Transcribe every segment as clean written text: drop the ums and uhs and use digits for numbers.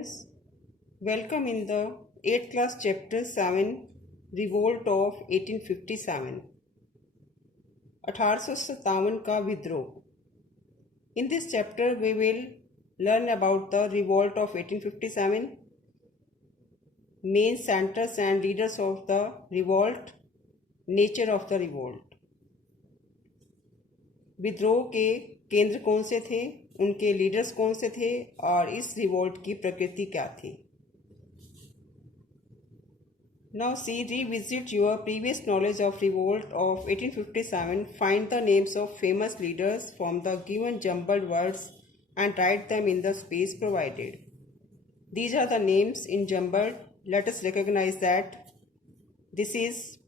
students, welcome in the 8th class chapter 7 Revolt of 1857 1857 का विद्रोह. In this chapter we will learn about the revolt of 1857, main centers and leaders of the revolt, nature of the revolt. विद्रोह के केंद्र कौन से थे, उनके leaders कौन से थे और इस रिवोल्ट की प्रकृति क्या थी. Now see, revisit your previous knowledge of revolt of 1857. Find the names of famous leaders from the given jumbled words and write them in the space provided. These are the names in jumbled. Let us recognize that this is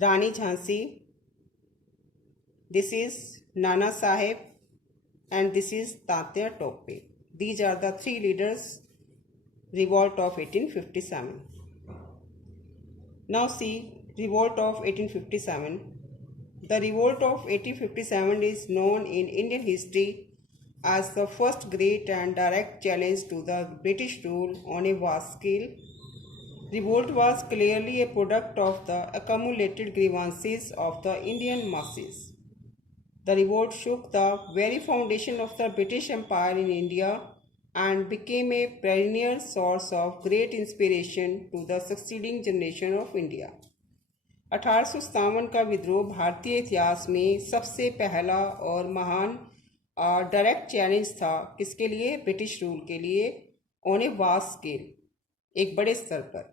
Rani Jhansi, this is Nana Sahib, and this is Tatya Tope. These are the three leaders revolt of 1857. Now see, revolt of 1857. The revolt of 1857 is known in Indian history as the first great and direct challenge to the British rule on a vast scale. Revolt was clearly a product of the accumulated grievances of the Indian masses. The revolt shook the very foundation of the British Empire in India and became a perennial source of great inspiration to the succeeding generation of India. 1857 का विद्रोह भारतीय इतिहास में सबसे पहला और महान direct challenge था. किसके लिए? ब्रिटिश रूल के लिए, ऑन ए वास्ट स्केल, एक बड़े स्तर पर.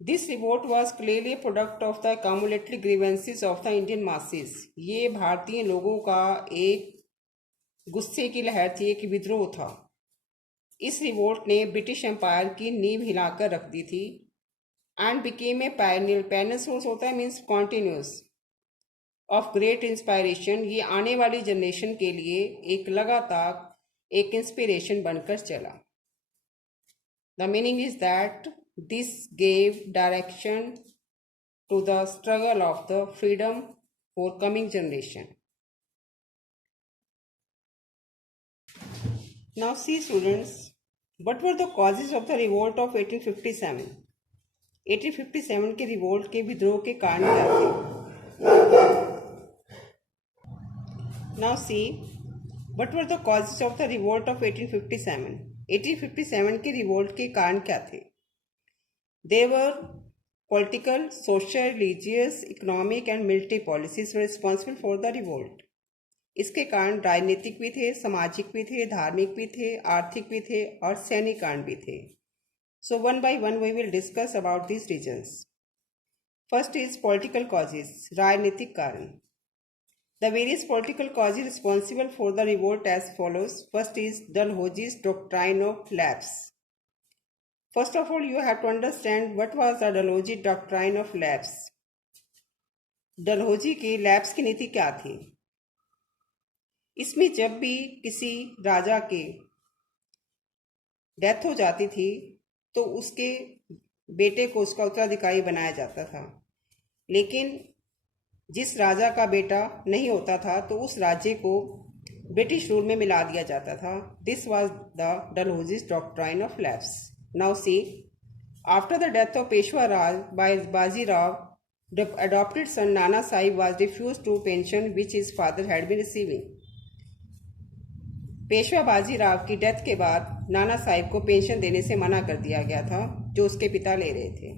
This revolt was clearly a product of the accumulated grievances of the Indian masses. ये भारतीय लोगों का एक गुस्से की लहर थी, एक विद्रोह था. इस रिवोल्ट ने ब्रिटिश एम्पायर की नींव हिलाकर रख दी थी. And became a perennial. Perennial source होता है means continuous, of great inspiration. ये आने वाली जनरेशन के लिए एक लगातार एक इंस्पिरेशन बनकर चला. The meaning is that this gave direction to the struggle of the freedom for coming generation. Now see students, what were the causes of the revolt of 1857? 1857 के रिवोल्ट के विद्रोह के कारण क्या थे? Now see, what were the causes of the revolt of 1857? 1857 के revolt के कारण क्या थे? They were political, social, religious, economic and military policies were responsible for the revolt. इसके कारण राजनीतिक भी थे, सामाजिक भी थे, धार्मिक भी थे, आर्थिक भी थे और सैनिक कारण भी थे. So one by one we will discuss about these reasons. First is political causes, राजनीतिक कारण. The various political causes responsible for the revolt as follows. First is Dalhousie's doctrine of lapse. First of all, you have to understand what was the Dalhousie doctrine of lapse. Dalhousie के lapse की नीति क्या थी? इसमें जब भी किसी राजा के डेथ हो जाती थी तो उसके बेटे को उसका उत्तराधिकारी बनाया जाता था. लेकिन जिस राजा का बेटा नहीं होता था तो उस राज्य को ब्रिटिश रूल में मिला दिया जाता था. This was the Dalhousie's doctrine of lapse. Now see, after the death of Peshwa Raj by Baji Rao, the adopted son Nana Sahib was refused to pension which his father had been receiving. Peshwa बाजी राव की death के बाद नाना साहिब को pension देने से मना कर दिया गया था जो उसके पिता ले रहे थे.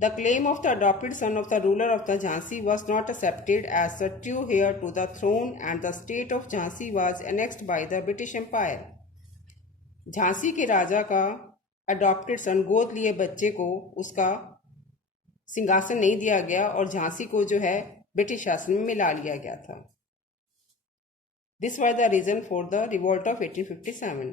The claim of the adopted son of the ruler of the Jhansi was not accepted as the true heir to the throne and the state of Jhansi was annexed by the British Empire. Jhansi के राजा का adopted सन, गोद लिए बच्चे को उसका सिंहासन नहीं दिया गया और झांसी को जो है ब्रिटिश शासन में मिला लिया गया था. This was the reason for the revolt of 1857.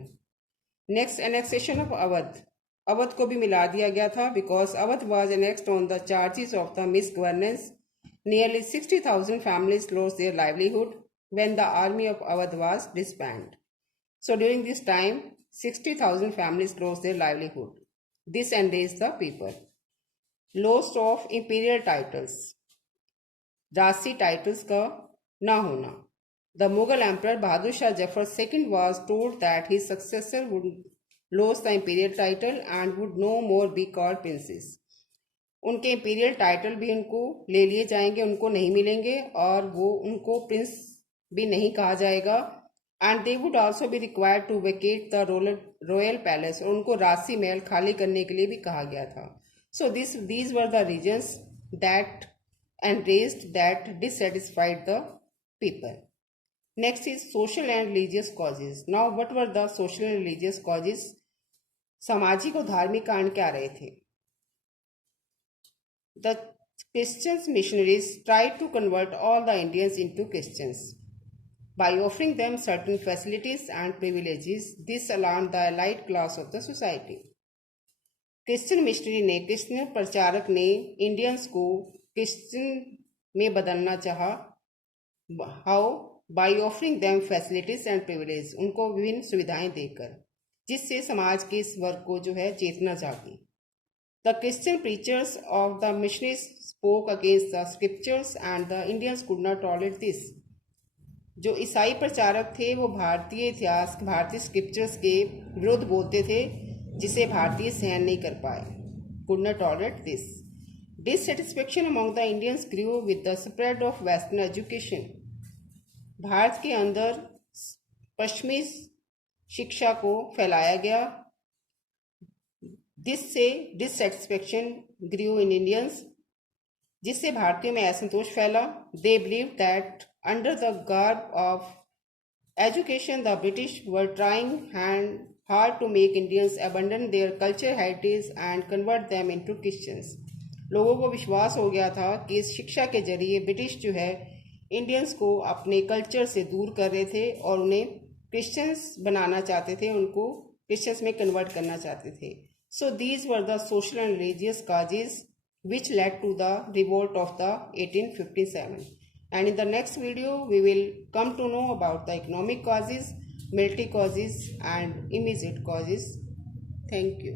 Next, annexation of Awadh. Awadh को भी मिला दिया गया था because Awadh was annexed on the charges of the misgovernance. Nearly 60,000 families lost their livelihood when the army of Awadh was disbanded. So during this time 60,000 families lost their livelihood. This enraged the people. Loss of imperial titles. राजसी titles का ना होना. The Mughal Emperor Bahadur Shah Jafar II was told that his successor would lose the imperial title and would no more be called princes. उनके imperial title भी उनको ले लिए जाएंगे, उनको नहीं मिलेंगे और वो उनको प्रिंस भी नहीं कहा जाएगा. And they would also be required to vacate the royal palace, और उनको राजसी महल खाली करने के लिए भी कहा गया था. So these were the reasons that enraged that dissatisfied the people. Next is social and religious causes. Now what were the social and religious causes? सामाजिक और धार्मिक कारण क्या रहे थे? The Christian missionaries tried to convert all the Indians into Christians. By offering them certain facilities and privileges, this alarmed the elite class of the society. Christian missionary ने, Christian प्रचारक ने इंडियंस को क्रिश्चियन में बदलना चाहा. How? By offering them facilities and privilege, उनको विभिन्न सुविधाएं देकर, जिससे समाज के इस वर्ग को जो है चेतना जागी. The Christian preachers of the missionaries spoke against the scriptures and the Indians could not tolerate this. जो ईसाई प्रचारक थे वो भारतीय इतिहास, भारतीय स्क्रिप्चर्स के विरुद्ध बोलते थे, जिसे भारतीय सहन नहीं कर पाए. Could not tolerate this. Dissatisfaction among the Indians grew with the spread of western education. Bharat के अंदर पश्चिमी शिक्षा को फैलाया गया. जिससे डिससेटिस्फेक्शन ग्रू इन इंडियंस, जिससे भारतीयों में असंतोष फैला. They believe that under the garb of education the British were trying hard to make Indians abandon their culture heritage and convert them into Christians. लोगों को विश्वास हो गया था कि इस शिक्षा के जरिए ब्रिटिश जो है इंडियंस को अपने कल्चर से दूर कर रहे थे और उन्हें क्रिश्चियंस बनाना चाहते थे, उनको क्रिश्चियंस में कन्वर्ट करना चाहते थे. सो these were the social and religious causes which led to the revolt of the 1857. And in the next video we will come to know about the economic causes, military causes and immediate causes. Thank you.